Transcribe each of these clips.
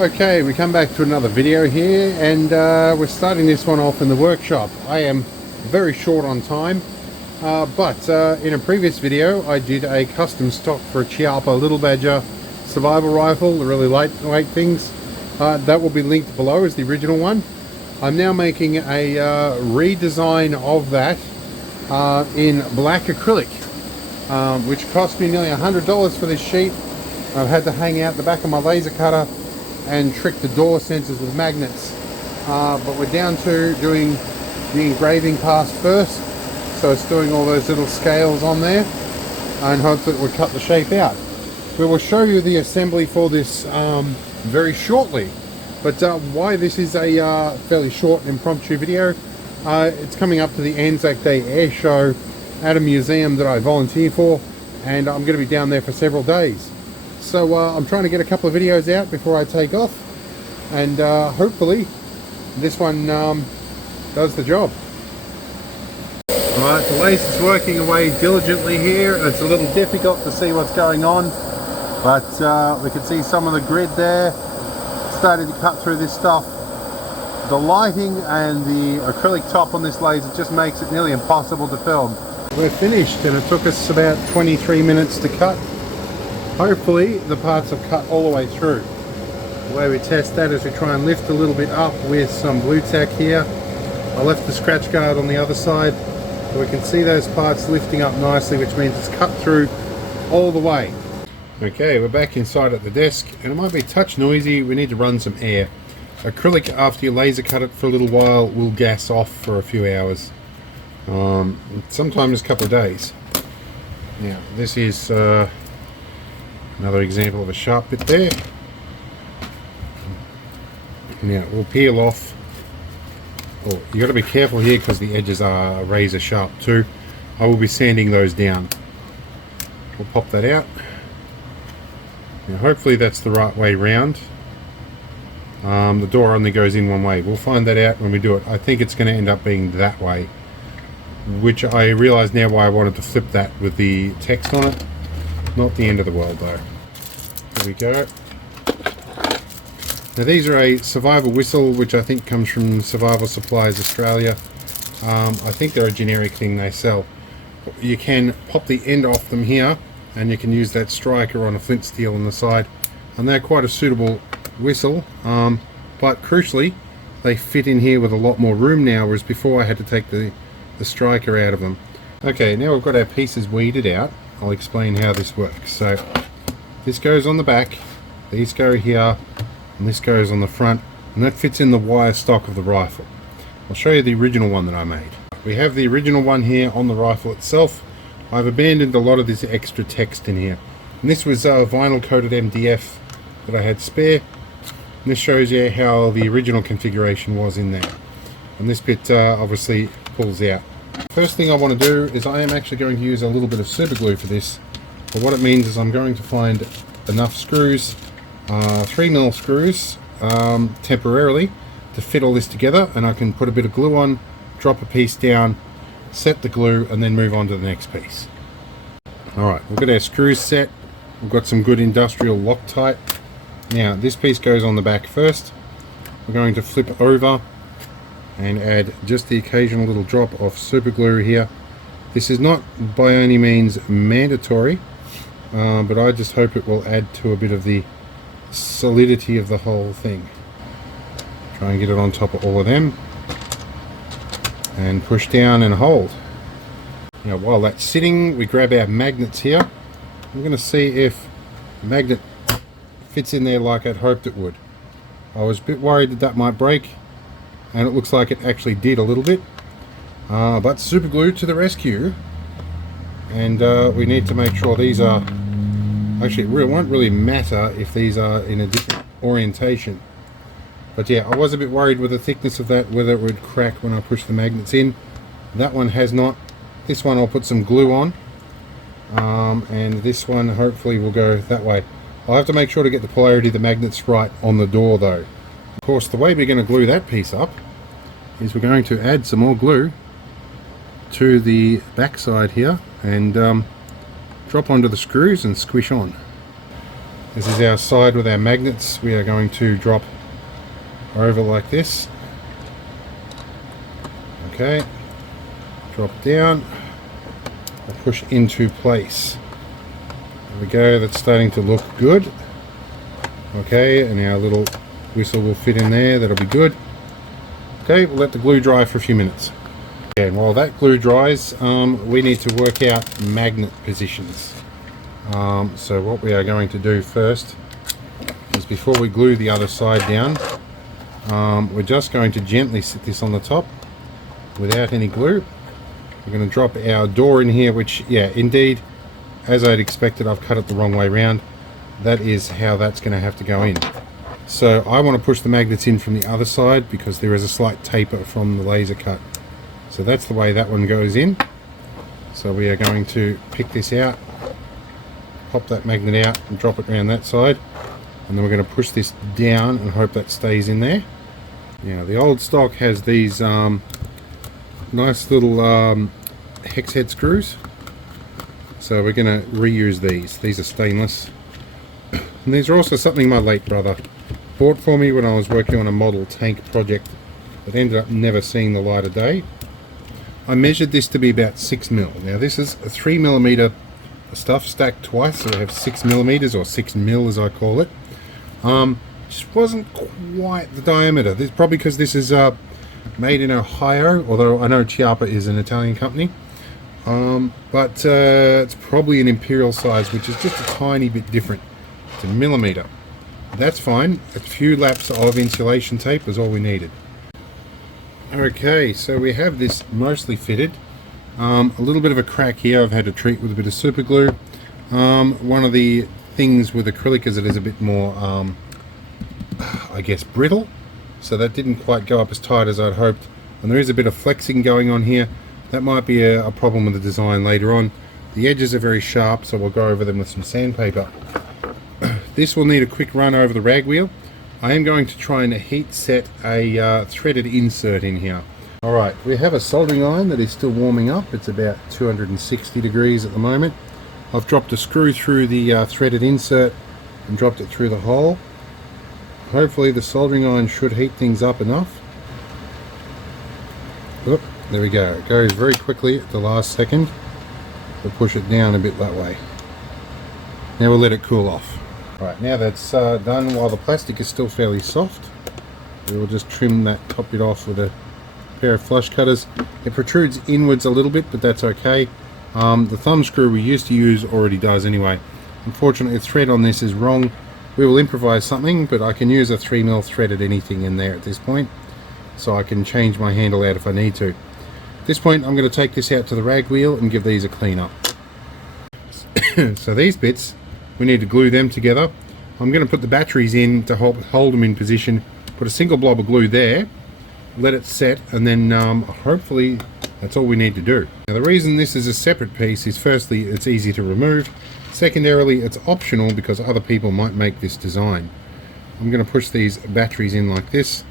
Okay, we come back to another video here, and we're starting this one off in the workshop. I am very short on time, but in a previous video I did a custom stock for a Chiappa Little Badger survival rifle, the really lightweight things. That will be linked below as the original one. I'm now making a redesign of that in black acrylic, which cost me nearly $100 for this sheet. I've had to hang out the back of my laser cutter and trick the door sensors with magnets, but we're down to doing the engraving pass first, so it's doing all those little scales on there, and hopefully it will cut the shape out. We will show you the assembly for this very shortly, but why this is a fairly short and impromptu video, it's coming up to the Anzac Day Air Show at a museum that I volunteer for, and I'm going to be down there for several days. So I'm trying to get a couple of videos out before I take off, and hopefully this one does the job. Alright, the laser's working away diligently here. It's a little difficult to see what's going on, but we can see some of the grid there starting to cut through this stuff. The lighting and the acrylic top on this laser just makes it nearly impossible to film. We're finished, and it took us about 23 minutes to cut. Hopefully the parts have cut all the way through. The way we test that is we try and lift a little bit up with some glue tack here. I left the scratch guard on the other side, so we can see those parts lifting up nicely, which means it's cut through all the way. Okay, we're back inside at the desk, and it might be a touch noisy. We need to run some air. Acrylic, after you laser cut it for a little while, will gas off for a few hours, sometimes a couple of days. Now this is another example of a sharp bit there. Now we'll peel off. Oh, you got to be careful here because the edges are razor sharp too. I will be sanding those down. We'll pop that out. Now hopefully that's the right way round. The door only goes in one way. We'll find that out when we do it. I think it's going to end up being that way, which I realise now why I wanted to flip that with the text on it. Not the end of the world though. Here we go. Now these are a survival whistle, which I think comes from Survival Supplies Australia. I think they're a generic thing they sell. You can pop the end off them here, and you can use that striker on a flint steel on the side, and they're quite a suitable whistle, but crucially they fit in here with a lot more room now, whereas before I had to take the striker out of them. Okay, now we've got our pieces weeded out. I'll explain how this works. So this goes on the back, these go here, and this goes on the front, and that fits in the wire stock of the rifle. I'll show you the original one that I made. We have the original one here on the rifle itself. I've abandoned a lot of this extra text in here, and this was vinyl coated MDF that I had spare, and this shows you how the original configuration was in there, and this bit obviously pulls out. First thing I want to do is I am actually going to use a little bit of super glue for this, but what it means is I'm going to find enough screws, 3mm screws, temporarily to fit all this together, and I can put a bit of glue on, drop a piece down, set the glue, and then move on to the next piece. Alright, we've got our screws set, we've got some good industrial Loctite. Now this piece goes on the back first. We're going to flip over and add just the occasional little drop of super glue here. This is not by any means mandatory, but I just hope it will add to a bit of the solidity of the whole thing. Try and get it on top of all of them, and push down and hold. Now while that's sitting, we grab our magnets here. I'm going to see if the magnet fits in there like I'd hoped it would. I was a bit worried that that might break, and it looks like it actually did a little bit, but super glue to the rescue. And we need to make sure these are actually, it won't really matter if these are in a different orientation, but yeah, I was a bit worried with the thickness of that, whether it would crack when I push the magnets in. That one has not. This one I'll put some glue on, and this one hopefully will go that way. I'll have to make sure to get the polarity of the magnets right on the door though. Of course, the way we're going to glue that piece up is we're going to add some more glue to the back side here, and drop onto the screws and squish on. This is our side with our magnets. We are going to drop over like this. Okay, drop down, and push into place. There we go, that's starting to look good. Okay, and our little whistle will fit in there, that'll be good. Okay, we'll let the glue dry for a few minutes. Okay, and while that glue dries, we need to work out magnet positions. So what we are going to do first is, before we glue the other side down, we're just going to gently sit this on the top without any glue. We're going to drop our door in here, which, yeah, indeed, as I'd expected, I've cut it the wrong way round. That is how that's going to have to go in. So I want to push the magnets in from the other side because there is a slight taper from the laser cut. So that's the way that one goes in. So we are going to pick this out, pop that magnet out and drop it around that side, and then we're going to push this down and hope that stays in there. Now the old stock has these nice little hex head screws, so we're going to reuse these. These are stainless, and these are also something my late brother bought for me when I was working on a model tank project that ended up never seeing the light of day. I measured this to be about 6mm. Now this is a 3mm stuff stacked twice, so we have 6mm, or 6mm as I call it. Just wasn't quite the diameter. This probably because this is made in Ohio, although I know Chiappa is an Italian company. But it's probably an imperial size, which is just a tiny bit different. It's a millimeter. That's fine. A few laps of insulation tape was all we needed. Okay, so we have this mostly fitted. A little bit of a crack here I've had to treat with a bit of super glue. One of the things with acrylic is it is a bit more, I guess, brittle. So that didn't quite go up as tight as I'd hoped. And there is a bit of flexing going on here. That might be a problem with the design later on. The edges are very sharp, so we'll go over them with some sandpaper. This will need a quick run over the rag wheel. I am going to try and heat set a threaded insert in here. Alright, we have a soldering iron that is still warming up. It's about 260 degrees at the moment. I've dropped a screw through the threaded insert and dropped it through the hole. Hopefully the soldering iron should heat things up enough. Oop, there we go. It goes very quickly at the last second. We'll push it down a bit that way. Now we'll let it cool off. Alright, now that's done, while the plastic is still fairly soft, we will just trim that top bit off with a pair of flush cutters. It protrudes inwards a little bit, but that's okay. The thumb screw we used to use already does anyway. Unfortunately, the thread on this is wrong. We will improvise something, but I can use a 3mm thread at anything in there at this point, so I can change my handle out if I need to. At this point, I'm going to take this out to the rag wheel and give these a clean up. So these bits, we need to glue them together. I'm going to put the batteries in to hold them in position, put a single blob of glue there, let it set, and then hopefully that's all we need to do. Now the reason this is a separate piece is, firstly, it's easy to remove. Secondarily, it's optional because other people might make this design. I'm going to push these batteries in like this,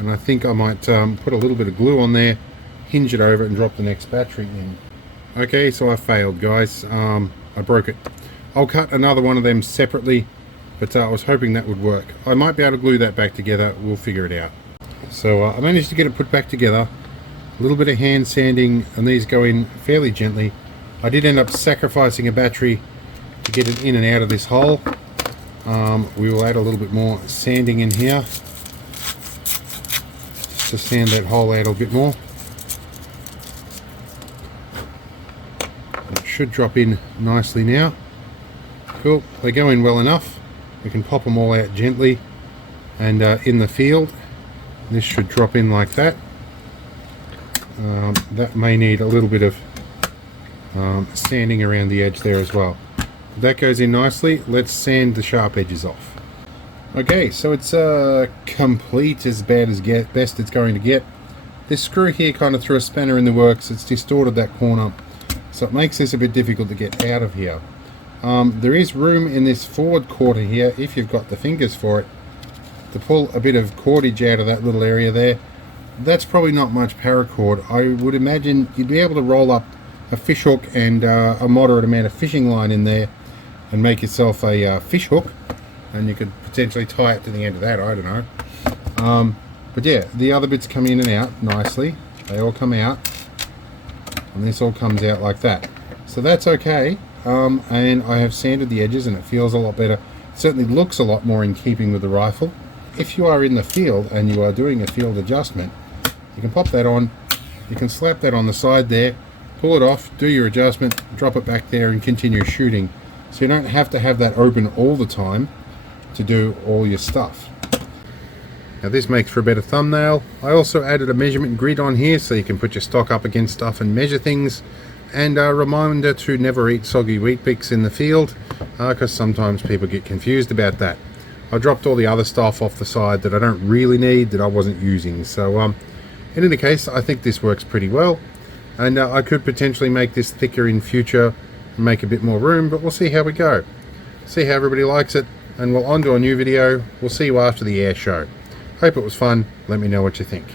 and I think I might put a little bit of glue on there, hinge it over and drop the next battery in. Okay, so I failed, guys. I broke it. I'll cut another one of them separately, but I was hoping that would work. I might be able to glue that back together. We'll figure it out. So I managed to get it put back together. A little bit of hand sanding, and these go in fairly gently. I did end up sacrificing a battery to get it in and out of this hole. We will add a little bit more sanding in here just to sand that hole out a bit more. And it should drop in nicely now. Cool, they go in well enough. We can pop them all out gently, and in the field this should drop in like that. That may need a little bit of sanding around the edge there as well. That goes in nicely. Let's sand the sharp edges off. Okay, so it's complete, as bad as best it's going to get. This screw here kind of threw a spanner in the works. It's distorted that corner, so it makes this a bit difficult to get out of here. There is room in this forward quarter here, if you've got the fingers for it, to pull a bit of cordage out of that little area there. That's probably not much paracord. I would imagine you'd be able to roll up a fish hook and a moderate amount of fishing line in there and make yourself a fish hook. and you could potentially tie it to the end of that, I don't know. But yeah, the other bits come in and out nicely. They all come out, and this all comes out like that. So that's okay, and I have sanded the edges and it feels a lot better. It certainly looks a lot more in keeping with the rifle. If you are in the field and you are doing a field adjustment, you can pop that on, you can slap that on the side there, pull it off, do your adjustment, drop it back there and continue shooting. So you don't have to have that open all the time to do all your stuff. Now this makes for a better thumbnail. I also added a measurement grid on here so you can put your stock up against stuff and measure things. And a reminder to never eat soggy wheat bix in the field, because sometimes people get confused about that. I dropped all the other stuff off the side that I don't really need, that I wasn't using. So in any case, I think this works pretty well. And I could potentially make this thicker in future and make a bit more room, but we'll see how we go. See how everybody likes it, and we'll on to a new video. We'll see you after the air show. Hope it was fun. Let me know what you think.